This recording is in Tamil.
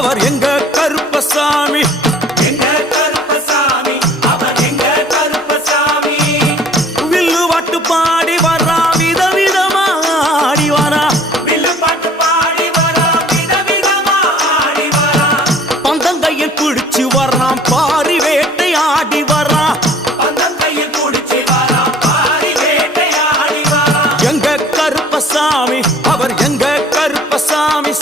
அவர் எங்க கருப்பசாமி. எங்க கருப்பசாமி, அவர் எங்க கருப்பசாமி. வில்லு பாட்டு பாடி வரா, விதவிதமா ஆடி வரா. வில்லு பாட்டு பாடி வரா, விதவிதமா ஆடி வரா. பந்தங்கையில் பிடிச்சு வர்றான், பாரி வேட்டை ஆடி வரா. பந்தங்கையில் பிடிச்சு வரா, பாரி வேட்டை ஆடி வரா. எங்க கருப்பசாமி, அவர் எங்க கருப்பசாமி.